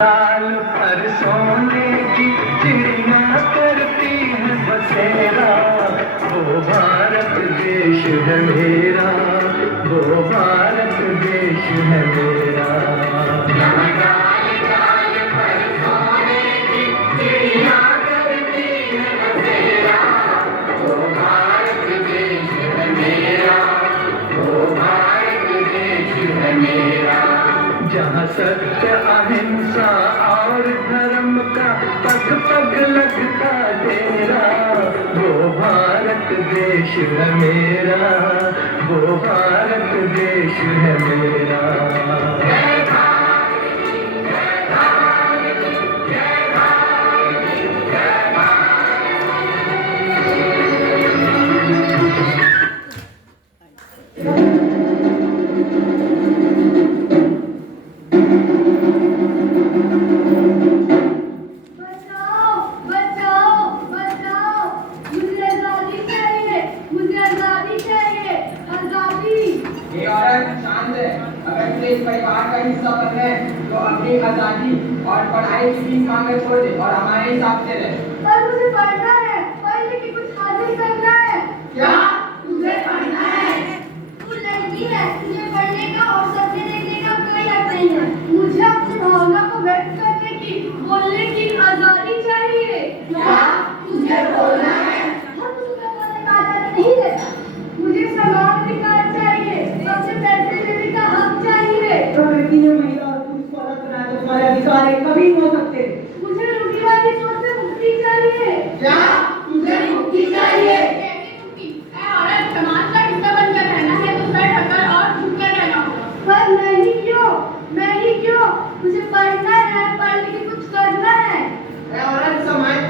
साल भर सोने की चिड़िया करती है बसेरा, वो भारत देश है मेरा, वो भारत देश है मेरा। जहाँ सत्य अहिंसा और धर्म का पग पग लगता डेरा, वो भारत देश है मेरा, वो भारत देश है मेरा। अगर तुझे इस परिवार का हिस्सा बनना है तो अपनी आजादी और पढ़ाई की भी मांग छोड़ दे और हमारे हिसाब से रहे। पर मुझे पढ़ना है, पढ़ लिख के कुछ हासिल करना है। क्या तुझे पढ़ना है? तू लड़की है, तुझे पढ़ने का और सपने देखने का कोई हक नहीं है। मुझे अपनी भावना को व्यक्त करने की, बोलने की आजादी चाहिए। क्या तुझे बोलना है? हम तुझे बोलने का आजादी नहीं देता। मुझे समान अधिकार चाहिए, सबसे पैसे लेने का हक चाहिए। लड़की है, महिला और पुरुष को अलग बनाए तो तुम्हारे अधिकार कभी नहीं हो सकते। मुझे रूढ़िवादी सोच से मुक्ति चाहिए। क्या तुझे मुक्ति चाहिए? कैसी मुक्ति? औरत समाज का हिस्सा बनकर रहना है तो सर ढककर और झुककर रहना होगा। पर मैं ही क्यों? मुझे पढ़ना है, पढ़ लिख के कुछ करना है। औरत समाज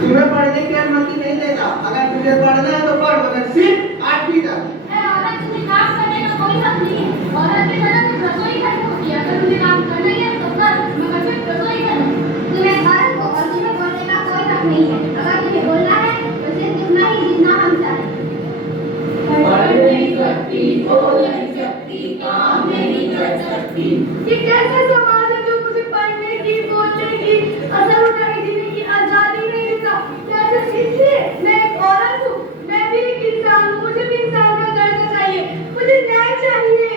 तुम्हें पढ़ने की अनुमति नहीं देता। अगर तुझे पढ़ना है तो पढ़, मगर सिर्फ 8वीं तक। औरत तुझे काम करने का कोई हक नहीं है। औरत की जगह सिर्फ रसोई करनी होती है। अगर तुझे काम करना ही है तो कर, मगर सिर्फ रसोई करना। तुम्हें भारत को और तुम्हें बोलने का कोई हक नहीं है। अगर तुम्हें बोलना है तो सिर्फ उतना ही जितना हम चाहें। पढ़ नहीं सकती, बोल नहीं सकती, काम नहीं कर सकती। ये कैसा समाज है जो मुझे पढ़ने की, बोलने की, असर उठाने जीने की आजादी नहीं देता? कैसे? इसलिए मैं एक औरत हूँ, मैं भी एक इंसान हूँ, मुझे भी इंसान का दर्जा चाहिए, मुझे न्याय चाहिए।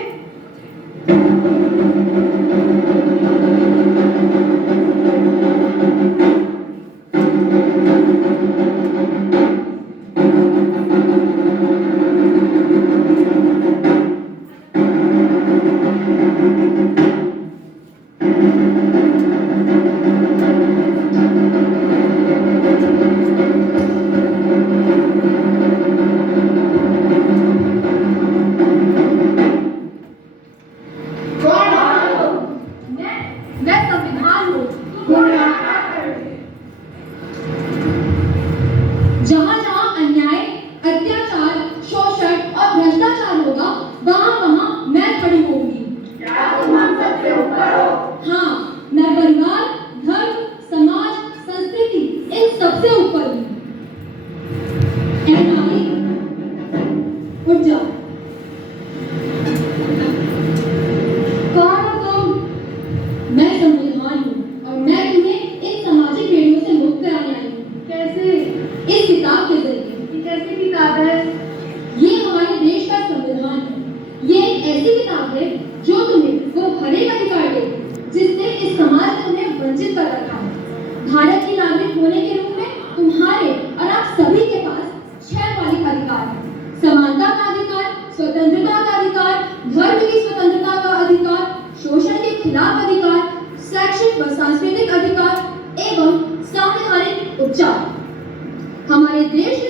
मैं संविधान हूँ। जहाँ जहाँ अन्याय, अत्याचार, शोषण और भ्रष्टाचार होगा, वहाँ वहाँ मैं खड़ी होंगी। क्या तुम हम सबसे ऊपर हो? हाँ, मैं परिवार, धर्म, समाज, संस्कृति इन सबसे ऊपर हूँ। ऐ नारी, उठ जाओ। कौन हो तुम? मैं संविधान हूँ और मैं तुम्हें इन सामाजिक बेड़ियों से मुक्त कराने आई हूँ। कैसे? इस किताब के जरिए। ये कैसी किताब है? ये हमारे देश का संविधान है। ये एक ऐसी किताब है जो तुम्हें वो हर एक अधिकार देगी जिससे इस समाज ने तुम्हें वंचित कर रखा है। भारत की नागरिक होने के रूप में तुम्हारे और आप सभी के पास 6 मौलिक अधिकार हैं। समानता का अधिकार, स्वतंत्रता का अधिकार, धर्म की स्वतंत्रता का अधिकार, शोषण के खिलाफ अधिकार, शैक्षिक व सांस्कृतिक अधिकार एवं संवैधानिक उपचार। हमारे देश के